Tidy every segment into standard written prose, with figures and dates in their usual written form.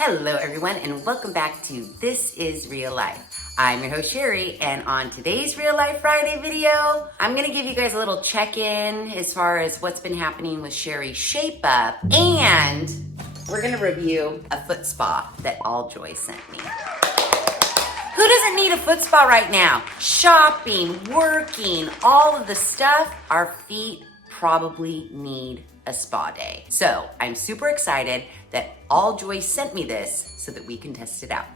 Hello everyone and welcome back to This Is Real Life. I'm your host Sheri, and on today's Real Life Friday video, I'm gonna give you guys a little check-in as far as what's been happening with Sheri's Shape Up, and we're gonna review a foot spa that AllJoy sent me. Who doesn't need a foot spa right now? Shopping, working, all of the stuff, our feet probably need a spa day. So I'm super excited that AllJoy sent me this so that we can test it out.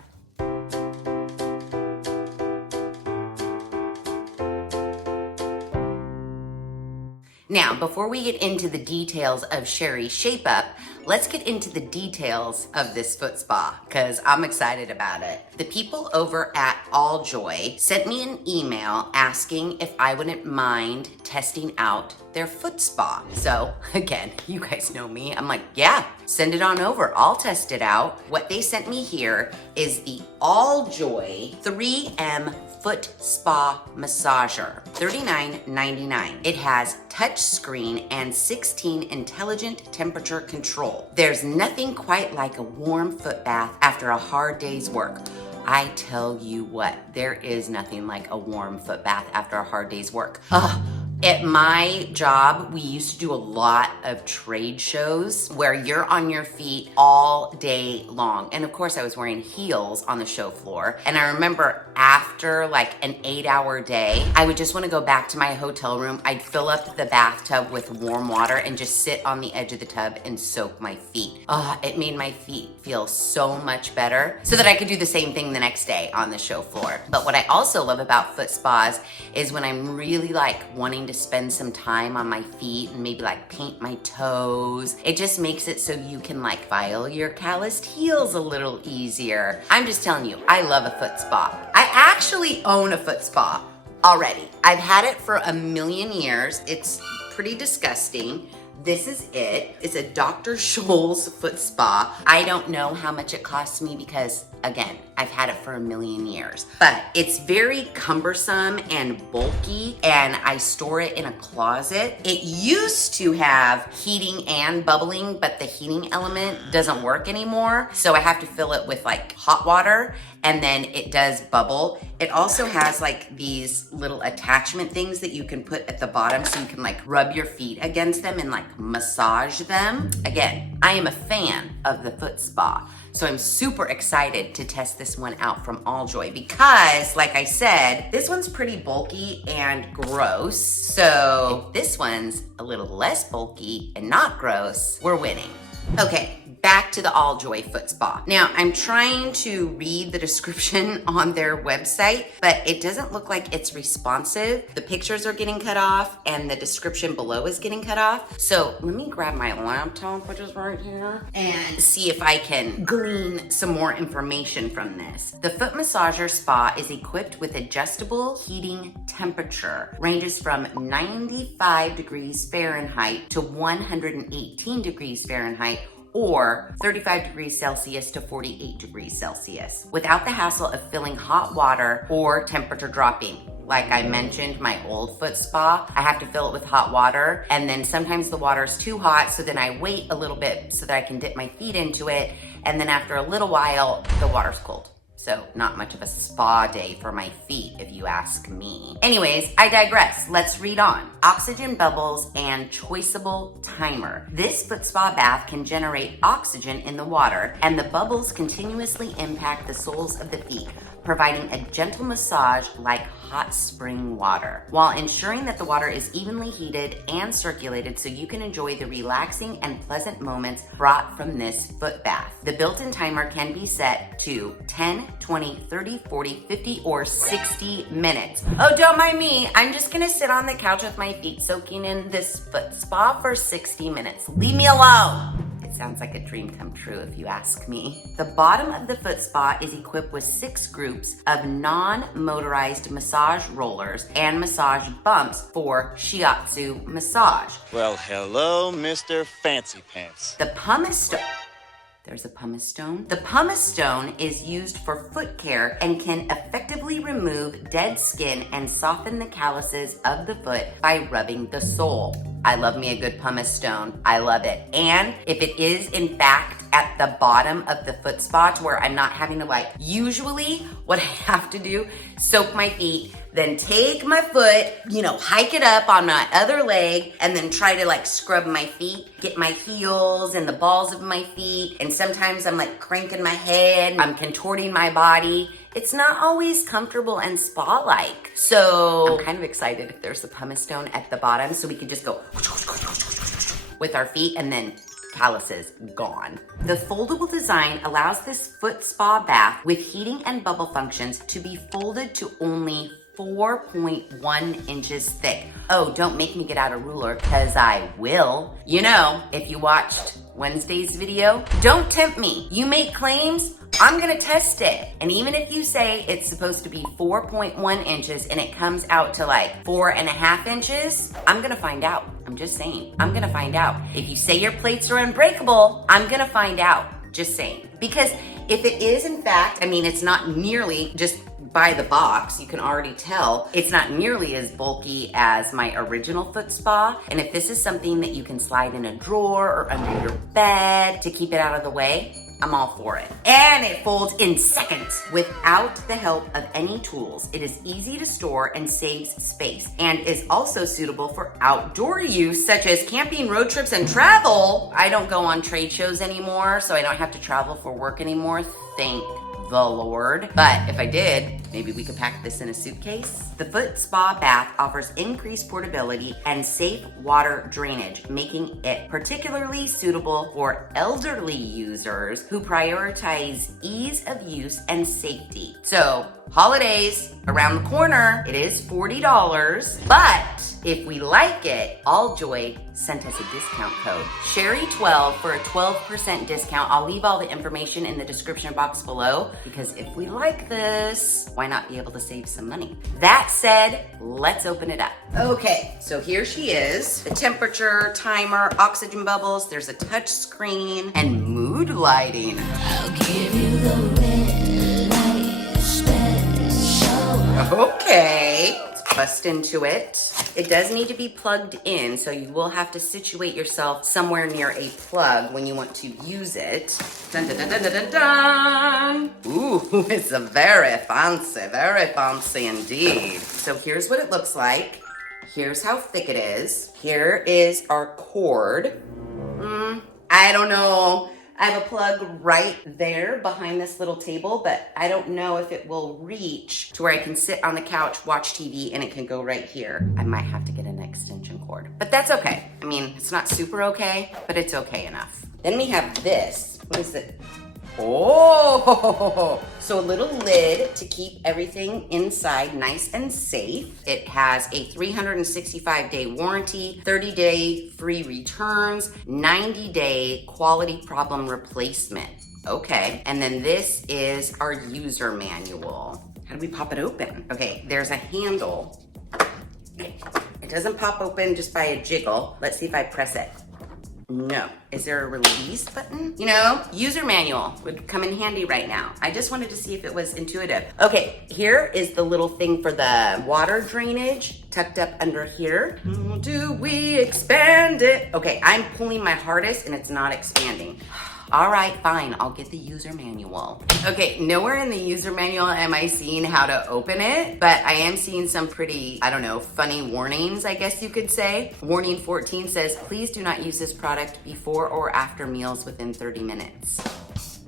Now, before we get into the details of Sheri's Shape Up, let's get into the details of this foot spa because I'm excited about it. The people over at AllJoy sent me an email asking if I wouldn't mind testing out their foot spa. So again, you guys know me. I'm like, yeah, send it on over. I'll test it out. What they sent me here is the AllJoy 3M Foot Spa Massager, $39.99. It has touch screen and 16 intelligent temperature control. There's nothing quite like a warm foot bath after a hard day's work. I tell you what, there is nothing like a warm foot bath after a hard day's work. At my job, we used to do a lot of trade shows where you're on your feet all day long. And of course I was wearing heels on the show floor. And I remember after like an 8-hour day, I would just want to go back to my hotel room. I'd fill up the bathtub with warm water and just sit on the edge of the tub and soak my feet. It made my feet feel so much better so that I could do the same thing the next day on the show floor. But what I also love about foot spas is when I'm really like wanting to spend some time on my feet and maybe like paint my toes. It just makes it so you can like file your calloused heels a little easier. I'm just telling you, I love a foot spa. I actually own a foot spa already. I've had it for a million years. It's pretty disgusting. This is it. It's a Dr. Scholl's foot spa. I don't know how much it costs me because, again, I've had it for a million years. But it's very cumbersome and bulky, and I store it in a closet. It used to have heating and bubbling, but the heating element doesn't work anymore. So I have to fill it with like hot water, and then it does bubble. It also has like these little attachment things that you can put at the bottom so you can like rub your feet against them and like massage them. Again, I am a fan of the foot spa. So I'm super excited to test this one out from AllJoy because, like I said, this one's pretty bulky and gross. So if this one's a little less bulky and not gross, we're winning. Okay, back to the AllJoy foot spa. Now, I'm trying to read the description on their website, but it doesn't look like it's responsive. The pictures are getting cut off and the description below is getting cut off. So let me grab my laptop, which is right here, and see if I can glean some more information from this. The foot massager spa is equipped with adjustable heating temperature, ranges from 95 degrees Fahrenheit to 118 degrees Fahrenheit, or 35 degrees Celsius to 48 degrees Celsius, without the hassle of filling hot water or temperature dropping. Like I mentioned, my old foot spa, I have to fill it with hot water, and then sometimes the water's too hot, so then I wait a little bit so that I can dip my feet into it, and then after a little while, the water's cold. So not much of a spa day for my feet, if you ask me. Anyways, I digress. Let's read on. Oxygen bubbles and choiceable timer. This foot spa bath can generate oxygen in the water, and the bubbles continuously impact the soles of the feet, providing a gentle massage like hot spring water, while ensuring that the water is evenly heated and circulated so you can enjoy the relaxing and pleasant moments brought from this foot bath. The built-in timer can be set to 10, 20, 30, 40, 50, or 60 minutes. Oh, don't mind me. I'm just gonna sit on the couch with my feet soaking in this foot spa for 60 minutes. Leave me alone. Sounds like a dream come true if you ask me. The bottom of the foot spa is equipped with 6 groups of non-motorized massage rollers and massage bumps for shiatsu massage. Well, hello, Mr. Fancy Pants. The pumice stone. There's a pumice stone. The pumice stone is used for foot care and can effectively remove dead skin and soften the calluses of the foot by rubbing the sole. I love me a good pumice stone. I love it. And if it is in fact at the bottom of the foot spa to where I'm not having to like, usually what I have to do, soak my feet, then take my foot, hike it up on my other leg, and then try to like scrub my feet, get my heels and the balls of my feet. And sometimes I'm like cranking my head, I'm contorting my body. It's not always comfortable and spa-like. So I'm kind of excited if there's a pumice stone at the bottom so we can just go with our feet and then calluses gone. The foldable design allows this foot spa bath with heating and bubble functions to be folded to only 4.1 inches thick. Oh, don't make me get out a ruler, because I will. If you watched Wednesday's video, don't tempt me. You make claims, I'm gonna test it. And even if you say it's supposed to be 4.1 inches and it comes out to like 4.5 inches, I'm gonna find out. I'm just saying, I'm gonna find out. If you say your plates are unbreakable, I'm gonna find out. Just saying. Because if it is in fact, it's not nearly, just by the box, you can already tell, it's not nearly as bulky as my original foot spa. And if this is something that you can slide in a drawer or under your bed to keep it out of the way, I'm all for it. And it folds in seconds without the help of any tools. It is easy to store and saves space, and is also suitable for outdoor use such as camping, road trips, and travel. I don't go on trade shows anymore, so I don't have to travel for work anymore. Thank the Lord. But if I did, maybe we could pack this in a suitcase. The foot spa bath offers increased portability and safe water drainage, making it particularly suitable for elderly users who prioritize ease of use and safety. So, holidays around the corner, it is $40, but if we like it, AllJoy sent us a discount code, Sheri12, for a 12% discount. I'll leave all the information in the description box below, because if we like this, why not be able to save some money? That said, let's open it up. Okay, so here she is. The temperature, timer, oxygen bubbles, there's a touch screen, and mood lighting. I'll give you the red light special. Okay, let's bust into it. It does need to be plugged in, so you will have to situate yourself somewhere near a plug when you want to use it. Dun, dun, dun, dun, dun, dun, dun. Ooh, it's a very fancy indeed. So here's what it looks like. Here's how thick it is. Here is our cord. I don't know. I have a plug right there behind this little table, but I don't know if it will reach to where I can sit on the couch, watch TV, and it can go right here. I might have to get an extension cord, but that's okay. It's not super okay, but it's okay enough. Then we have this. What is it? Oh, so a little lid to keep everything inside nice and safe. It has a 365-day warranty, 30-day free returns, 90-day quality problem replacement. Okay, and then this is our user manual. How do we pop it open? Okay, there's a handle. It doesn't pop open just by a jiggle. Let's see if I press it. No. Is there a release button? User manual would come in handy right now. I just wanted to see if it was intuitive. Okay, here is the little thing for the water drainage tucked up under here. Do we expand it? Okay, I'm pulling my hardest and it's not expanding. All right, fine, I'll get the user manual. Okay, nowhere in the user manual am I seeing how to open it, but I am seeing some pretty, funny warnings, I guess you could say. Warning 14 says, please do not use this product before or after meals within 30 minutes.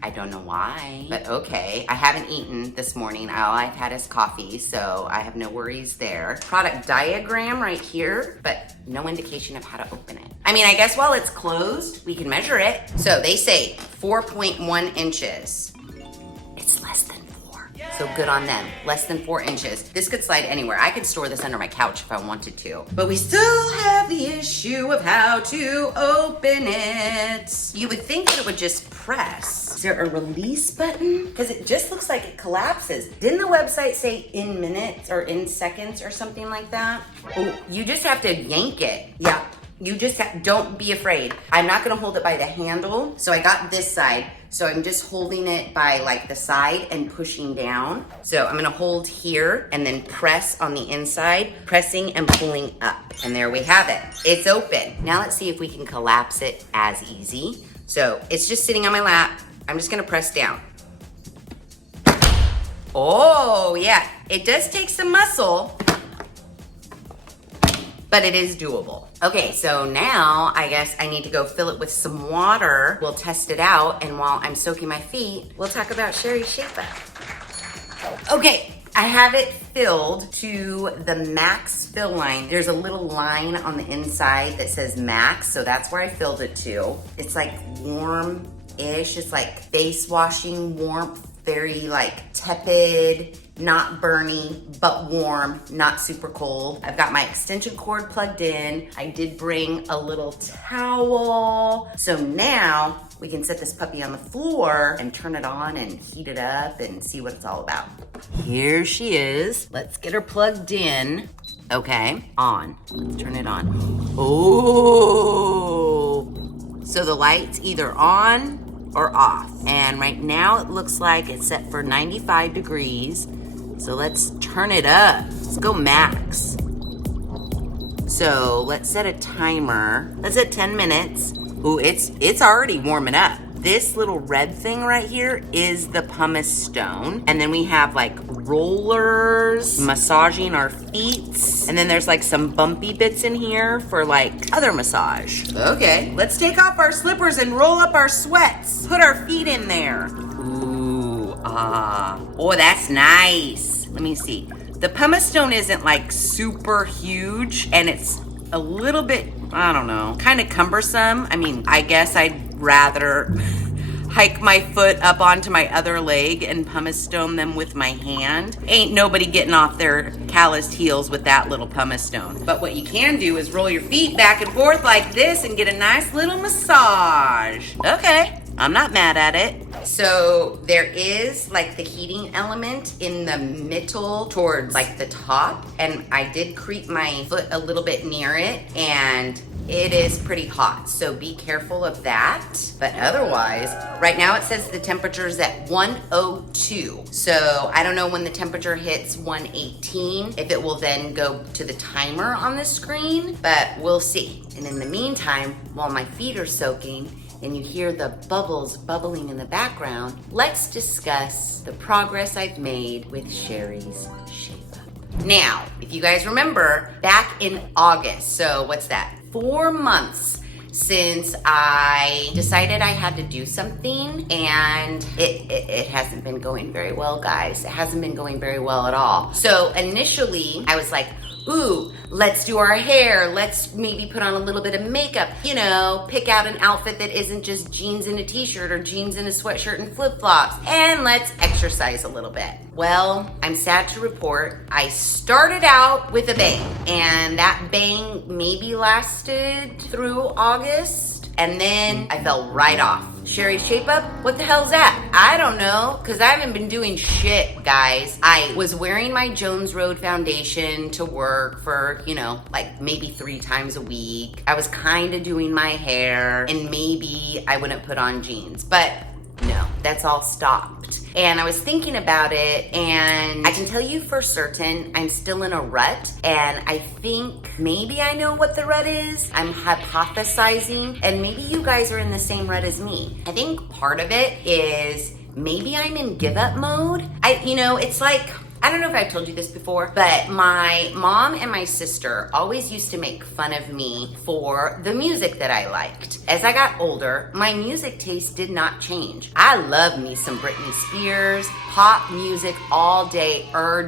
I don't know why, but okay. I haven't eaten this morning. All I've had is coffee, so I have no worries there. Product diagram right here, but no indication of how to open it. I guess while it's closed, we can measure it. So they say 4.1 inches. It's less than 4. So good on them. Less than 4 inches. This could slide anywhere. I could store this under my couch if I wanted to. But we still have the issue of how to open it. You would think that it would just press. Is there a release button? Because it just looks like it collapses. Didn't the website say in minutes or in seconds or something like that? Oh, you just have to yank it. Yeah. You just don't be afraid. I'm not gonna hold it by the handle. So I got this side. So I'm just holding it by like the side and pushing down. So I'm gonna hold here and then press on the inside, pressing and pulling up. And there we have it. It's open. Now let's see if we can collapse it as easy. So it's just sitting on my lap. I'm just gonna press down. Oh yeah, it does take some muscle, but it is doable. Okay, so now I guess I need to go fill it with some water. We'll test it out, and while I'm soaking my feet, we'll talk about Sheri's Shape Up. Okay, I have it filled to the max fill line. There's a little line on the inside that says max, so that's where I filled it to. It's like warm-ish, it's like face washing warmth, very like tepid, not burny, but warm, not super cold. I've got my extension cord plugged in. I did bring a little towel. So now we can set this puppy on the floor and turn it on and heat it up and see what it's all about. Here she is. Let's get her plugged in. Okay, on. Let's turn it on. Oh, so the light's either on or off. And right now it looks like it's set for 95 degrees. So let's turn it up. Let's go max. So let's set a timer. Let's set 10 minutes. Ooh, it's already warming up. This little red thing right here is the pumice stone. And then we have like rollers massaging our feet. And then there's like some bumpy bits in here for like other massage. Okay, let's take off our slippers and roll up our sweats. Put our feet in there. Ooh, oh, that's nice. Let me see. The pumice stone isn't like super huge and it's a little bit, I don't know, kind of cumbersome. I mean, I guess I'd rather hike my foot up onto my other leg and pumice stone them with my hand. Ain't nobody getting off their calloused heels with that little pumice stone. But what you can do is roll your feet back and forth like this and get a nice little massage. Okay, I'm not mad at it. So there is like the heating element in the middle towards like the top, and I did creep my foot a little bit near it, and it is pretty hot, so be careful of that. But otherwise, right now it says the temperature is at 102. So I don't know when the temperature hits 118, if it will then go to the timer on the screen, but we'll see. And in the meantime, while my feet are soaking, and you hear the bubbles bubbling in the background, let's discuss the progress I've made with Sheri's Shape Up. Now, if you guys remember, back in August, so what's that? 4 months since I decided I had to do something, and it hasn't been going very well, guys. It hasn't been going very well at all. So initially, I was like, ooh, let's do our hair. Let's maybe put on a little bit of makeup. You know, pick out an outfit that isn't just jeans and a t-shirt or jeans and a sweatshirt and flip-flops. And let's exercise a little bit. Well, I'm sad to report, I started out with a bang. And that bang maybe lasted through August. And then I fell right off. Sheri's Shape Up? What the hell's that? I don't know, because I haven't been doing shit, guys. I was wearing my Jones Road foundation to work for, you know, like maybe 3 times a week. I was kind of doing my hair, and maybe I wouldn't put on jeans, but no, that's all stopped. And I was thinking about it, and I can tell you for certain I'm still in a rut, and I think maybe I know what the rut is. I'm hypothesizing, and maybe you guys are in the same rut as me. I think part of it is maybe I'm in give up mode. It's like, I don't know if I've told you this before, but my mom and my sister always used to make fun of me for the music that I liked. As I got older, my music taste did not change. I love me some Britney Spears, pop music all day,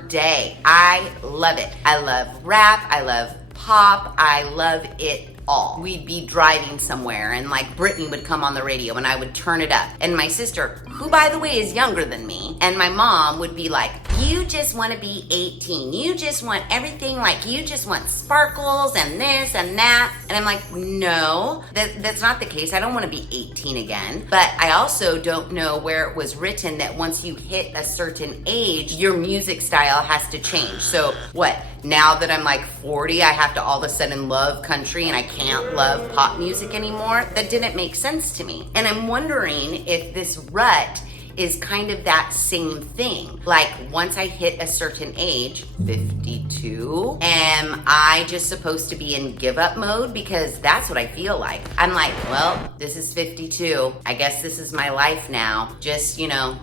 day. I love it. I love rap, I love pop, I love it all. We'd be driving somewhere and like Britney would come on the radio and I would turn it up. And my sister, who by the way is younger than me, and my mom would be like, you just want to be 18. You just want everything, like you just want sparkles and this and that. And I'm like, no, that's not the case. I don't want to be 18 again. But I also don't know where it was written that once you hit a certain age, your music style has to change. So what? Now that I'm like 40, I have to all of a sudden love country and I can't love pop music anymore? That didn't make sense to me. And I'm wondering if this rut is kind of that same thing. Like once I hit a certain age, 52, am I just supposed to be in give up mode? Because that's what I feel like. I'm like, well, this is 52. I guess this is my life now. Just,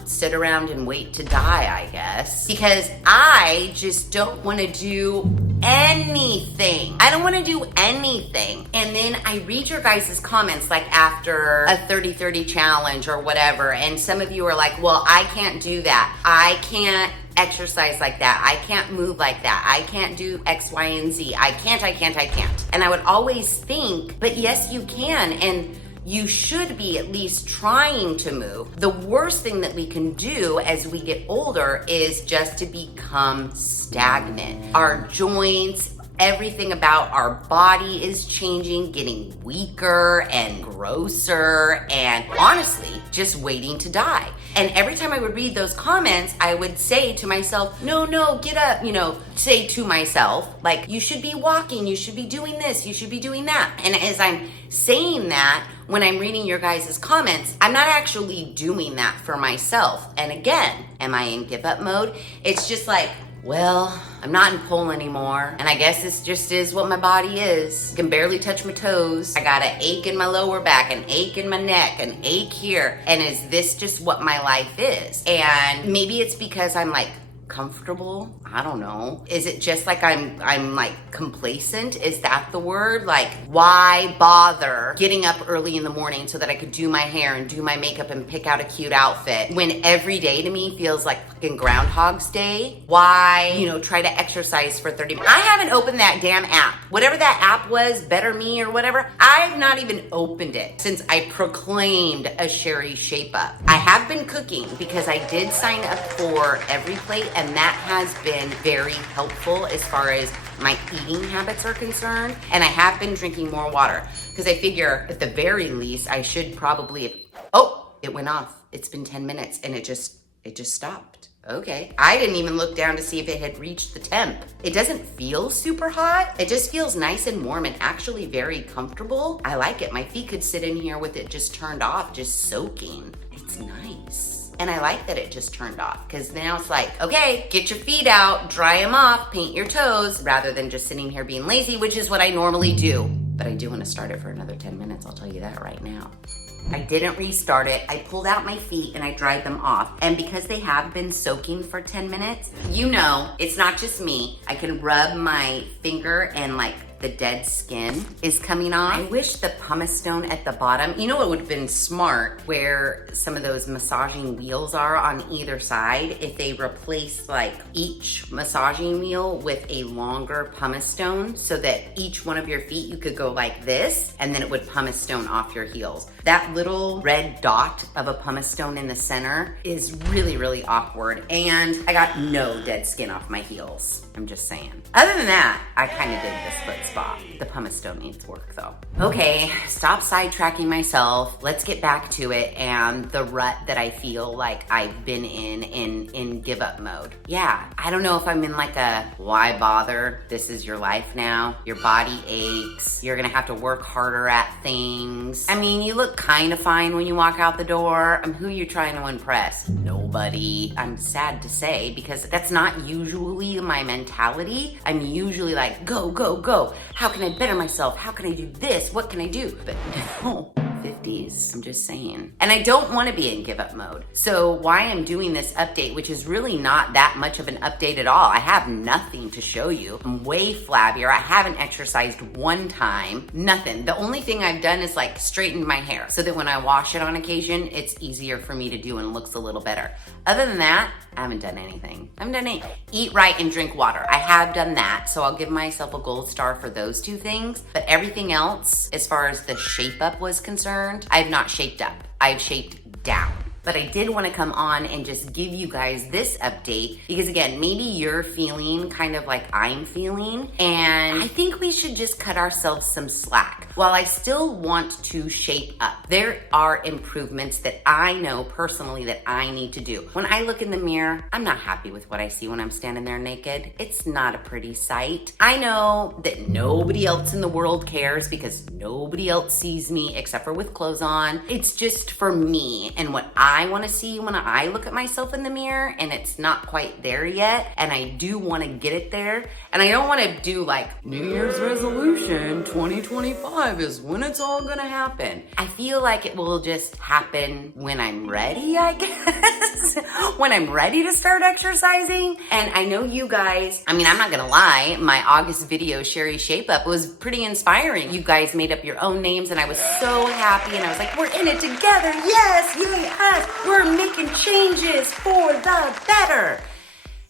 sit around and wait to die, I guess. Because I just don't want to do anything. I don't want to do anything. And then I read your guys' comments like after a 30-30 challenge or whatever, and some of you are like, well, I can't do that. I can't exercise like that. I can't move like that. I can't do X, Y, and Z. I can't. And I would always think, but yes, you can. And you should be at least trying to move. The worst thing that we can do as we get older is just to become stagnant. Our joints, everything about our body is changing, getting weaker and grosser, and honestly, just waiting to die. And every time I would read those comments, I would say to myself, no, get up, say to myself, like, you should be walking, you should be doing this, you should be doing that. And as I'm saying that, when I'm reading your guys' comments, I'm not actually doing that for myself. And again, am I in give up mode? It's just like, well, I'm not in pull anymore. And I guess this just is what my body is. I can barely touch my toes. I got an ache in my lower back, an ache in my neck, an ache here. And is this just what my life is? And maybe it's because I'm like comfortable. I don't know. Is it just like I'm like complacent? Is that the word? Like, why bother getting up early in the morning so that I could do my hair and do my makeup and pick out a cute outfit when every day to me feels like fucking Groundhog's Day? Why, try to exercise for 30 minutes? I haven't opened that damn app. Whatever that app was, Better Me or whatever, I've not even opened it since I proclaimed a Sheri Shape Up. I have been cooking because I did sign up for Every Plate, and that has been very helpful as far as my eating habits are concerned. And I have been drinking more water because I figure at the very least I should probably, it went off. It's been 10 minutes and it just stopped. Okay. I didn't even look down to see if it had reached the temp. It doesn't feel super hot. It just feels nice and warm and actually very comfortable. I like it. My feet could sit in here with it just turned off, just soaking. It's nice. And I like that it just turned off because now it's like, okay, get your feet out, dry them off, paint your toes, rather than just sitting here being lazy, which is what I normally do. But I do want to start it for another 10 minutes. I'll tell you that right now. I didn't restart it. I pulled out my feet and I dried them off. And because they have been soaking for 10 minutes, it's not just me. I can rub my finger and like the dead skin is coming off. I wish the pumice stone at the bottom, it would have been smart where some of those massaging wheels are on either side, if they replaced like each massaging wheel with a longer pumice stone so that each one of your feet you could go like this and then it would pumice stone off your heels. That little red dot of a pumice stone in the center is really, really awkward. And I got no dead skin off my heels. I'm just saying. Other than that, I kind of dig this foot spa. The pumice stone needs work though. Okay, stop sidetracking myself. Let's get back to it and the rut that I feel like I've been in give up mode. Yeah, I don't know if I'm in like a why bother? This is your life now. Your body aches. You're gonna have to work harder at things. I mean, you look kind of fine when you walk out the door. Who are you trying to impress? Nobody. I'm sad to say because that's not usually my mentality. I'm usually like, go, go, go. How can I better myself? How can I do this? What can I do? But no. 50s, I'm just saying. And I don't want to be in give up mode. So why I'm doing this update, which is really not that much of an update at all. I have nothing to show you. I'm way flabbier. I haven't exercised one time, nothing. The only thing I've done is like straightened my hair so that when I wash it on occasion, it's easier for me to do and looks a little better. Other than that, I haven't done anything. I haven't done anything. Eat right and drink water. I have done that, so I'll give myself a gold star for those two things. But everything else, as far as the shape up was concerned, I have not shaped up. I've shaped down. But I did want to come on and just give you guys this update because again, maybe you're feeling kind of like I'm feeling, and I think we should just cut ourselves some slack. while I still want to shape up, there are improvements that I know personally that I need to do. When I look in the mirror, I'm not happy with what I see when I'm standing there naked. It's not a pretty sight. I know that nobody else in the world cares because nobody else sees me except for with clothes on. It's just for me and what I want to see when I look at myself in the mirror, and it's not quite there yet, and I do want to get it there. And I don't want to do like New Year's resolution 2025 is when it's all gonna happen. I feel like it will just happen when I'm ready, I guess. When I'm ready to start exercising. And I know you guys, I mean, I'm not gonna lie, my August video, Sheri Shape Up, was pretty inspiring. You guys made up your own names and I was so happy, and I was like, we're in it together. Yes, yay us. We're making changes for the better.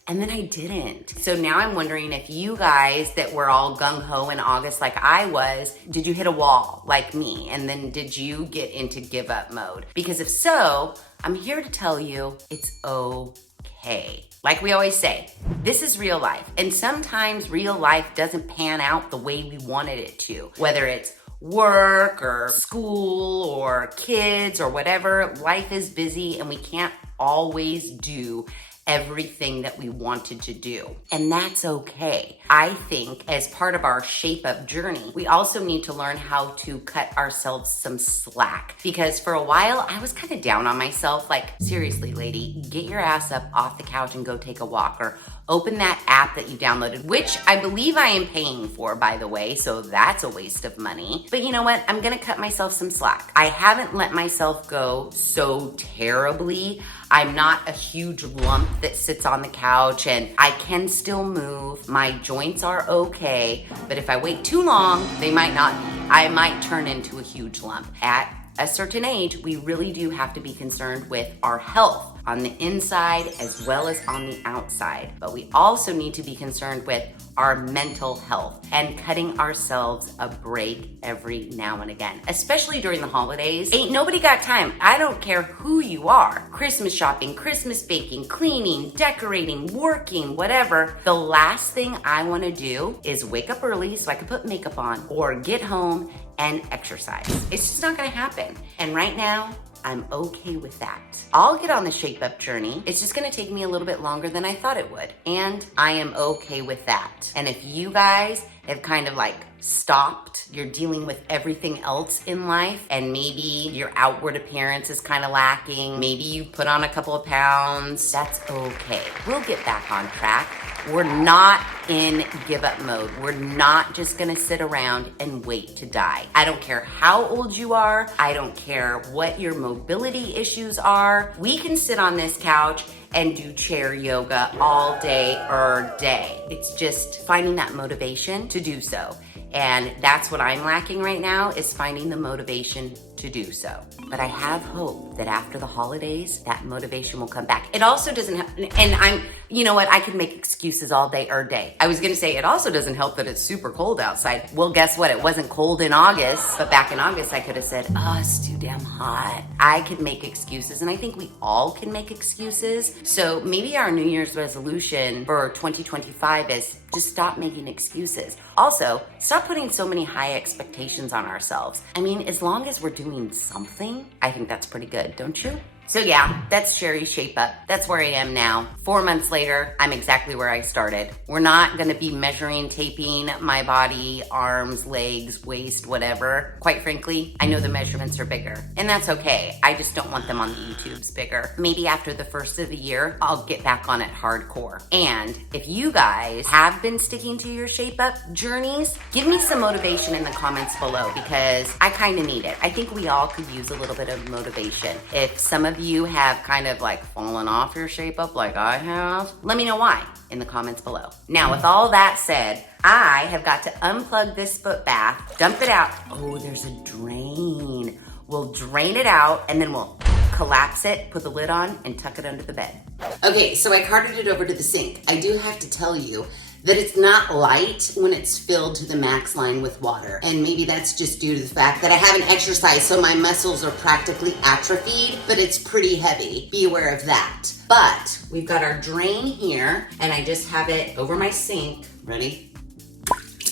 And then I didn't. So now I'm wondering if you guys that were all gung-ho in August like I was, did you hit a wall like me? And then did you get into give up mode? Because if so, I'm here to tell you it's okay. Like we always say, this is real life. And sometimes real life doesn't pan out the way we wanted it to. Whether it's work or school or kids or whatever, life is busy and we can't always do everything that we wanted to do. And that's okay. I think as part of our shape up journey, we also need to learn how to cut ourselves some slack. Because for a while, I was kind of down on myself. Like, seriously, lady, get your ass up off the couch and go take a walk, or open that app that you downloaded, which I believe I am paying for, by the way, so that's a waste of money. But you know what? I'm gonna cut myself some slack. I haven't let myself go so terribly. I'm not a huge lump that sits on the couch, and I can still move. My joints are okay, but if I wait too long, they might not be. I might turn into a huge lump. At a certain age, we really do have to be concerned with our health on the inside as well as on the outside. But we also need to be concerned with our mental health and cutting ourselves a break every now and again, especially during the holidays. Ain't nobody got time. I don't care who you are. Christmas shopping, Christmas baking, cleaning, decorating, working, whatever. The last thing I want to do is wake up early so I can put makeup on or get home and exercise. It's just not gonna happen. And right now, I'm okay with that. I'll get on the shape up journey. It's just gonna take me a little bit longer than I thought it would. And I am okay with that. And if you guys have kind of like stopped, you're dealing with everything else in life, and maybe your outward appearance is kind of lacking, maybe you put on a couple of pounds, that's okay. We'll get back on track. We're not in give up mode. We're not just gonna sit around and wait to die. I don't care how old you are. I don't care what your mobility issues are. We can sit on this couch and do chair yoga all day or day. It's just finding that motivation to do so. And that's what I'm lacking right now, is finding the motivation to do so. But I have hope that after the holidays, that motivation will come back. It also doesn't have, and you know what? I could make excuses all day or day. I was gonna say, it also doesn't help that it's super cold outside. Well, guess what? It wasn't cold in August, but back in August, I could have said, oh, it's too damn hot. I could make excuses, and I think we all can make excuses. So maybe our New Year's resolution for 2025 is just stop making excuses. Also, stop putting so many high expectations on ourselves. I mean, as long as we're doing something, I think that's pretty good, don't you? So yeah, that's Sheri Shape Up. That's where I am now. 4 months later, I'm exactly where I started. We're not gonna be measuring, taping my body, arms, legs, waist, whatever. Quite frankly, I know the measurements are bigger, and that's okay. I just don't want them on the YouTubes bigger. Maybe after the first of the year, I'll get back on it hardcore. And if you guys have been sticking to your Shape Up journeys, give me some motivation in the comments below, because I kind of need it. I think we all could use a little bit of motivation. If some of you have kind of like fallen off your Shape Up like I have, let me know why in the comments below. Now, with all that said, I have got to unplug this foot bath, dump it out. Oh, there's a drain. We'll drain it out, and then we'll collapse it, put the lid on, and tuck it under the bed. Okay, so I carted it over to the sink. I do have to tell you that it's not light when it's filled to the max line with water. And maybe that's just due to the fact that I haven't exercised, so my muscles are practically atrophied, but it's pretty heavy. Be aware of that. But we've got our drain here, and I just have it over my sink. Ready?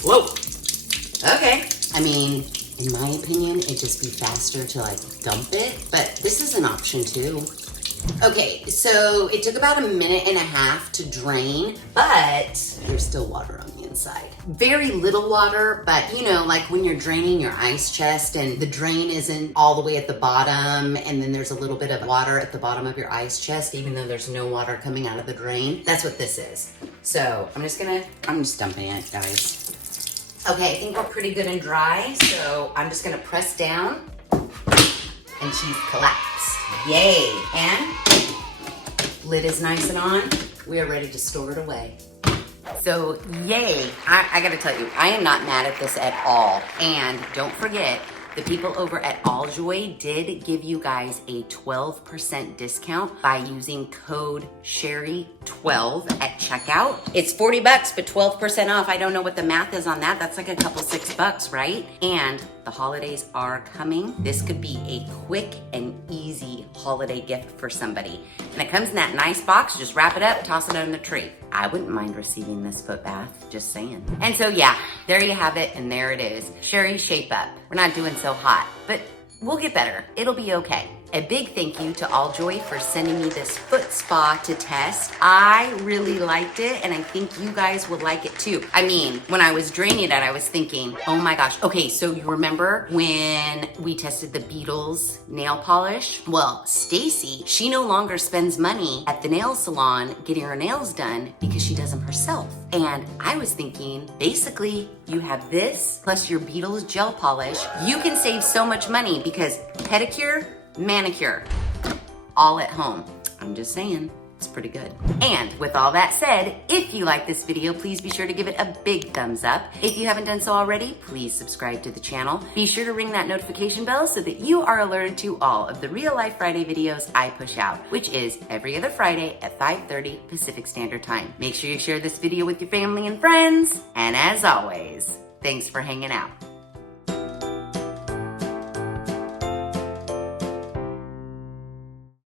Whoa. Okay. I mean, In my opinion, it'd just be faster to like dump it, but this is an option too. Okay, so it took about 1.5 minutes to drain, but there's still water on the inside. Very little water, but you know, like when you're draining your ice chest and the drain isn't all the way at the bottom, and then there's a little bit of water at the bottom of your ice chest, even though there's no water coming out of the drain. That's what this is. So I'm just dumping it, guys. Okay, I think we're pretty good and dry, so I'm just gonna press down and she's collapsed. Yay, and lid is nice and on. We are ready to store it away. So yay, I gotta tell you, I am not mad at this at all. And don't forget, the people over at AllJoy did give you guys a 12% discount by using code Sheri12 at checkout. It's $40, but 12% off. I don't know what the math is on that. That's like a couple $6, right? And the holidays are coming. This could be a quick and easy holiday gift for somebody. And it comes in that nice box. Just wrap it up, toss it under the tree. I wouldn't mind receiving this foot bath, just saying. And so yeah, there you have it, and there it is. Sheri Shape Up. We're not doing so hot, but we'll get better. It'll be okay. A big thank you to AllJoy for sending me this foot spa to test. I really liked it, and I think you guys would like it too. I mean, when I was draining it, I was thinking, oh my gosh. Okay, so you remember when we tested the Beatles nail polish? Well, Stacy, she no longer spends money at the nail salon getting her nails done because she does them herself. And I was thinking, basically, you have this plus your Beatles gel polish. You can save so much money because pedicure, manicure, all at home. I'm just saying, it's pretty good. And with all that said, if you like this video, please be sure to give it a big thumbs up. If you haven't done so already, please subscribe to the channel. Be sure to ring that notification bell so that you are alerted to all of the Real Life Friday videos I push out, which is every other Friday at 5:30 Pacific Standard Time. Make sure you share this video with your family and friends. And as always, thanks for hanging out.